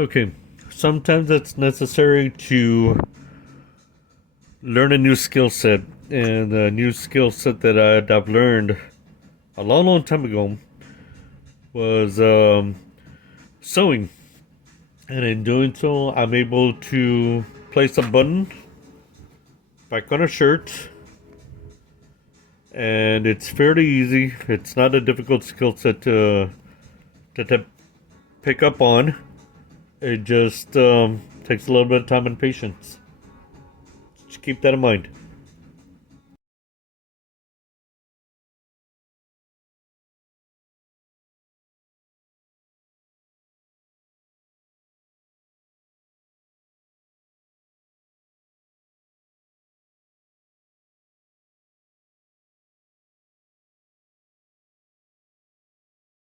Okay, sometimes it's necessary to learn a new skill set, and a new skill set that I've learned a long, long time ago was sewing. And in doing so, I'm able to place a button back on a shirt, and it's fairly easy. It's not a difficult skill set to pick up on. It just takes a little bit of time and patience. Just keep that in mind.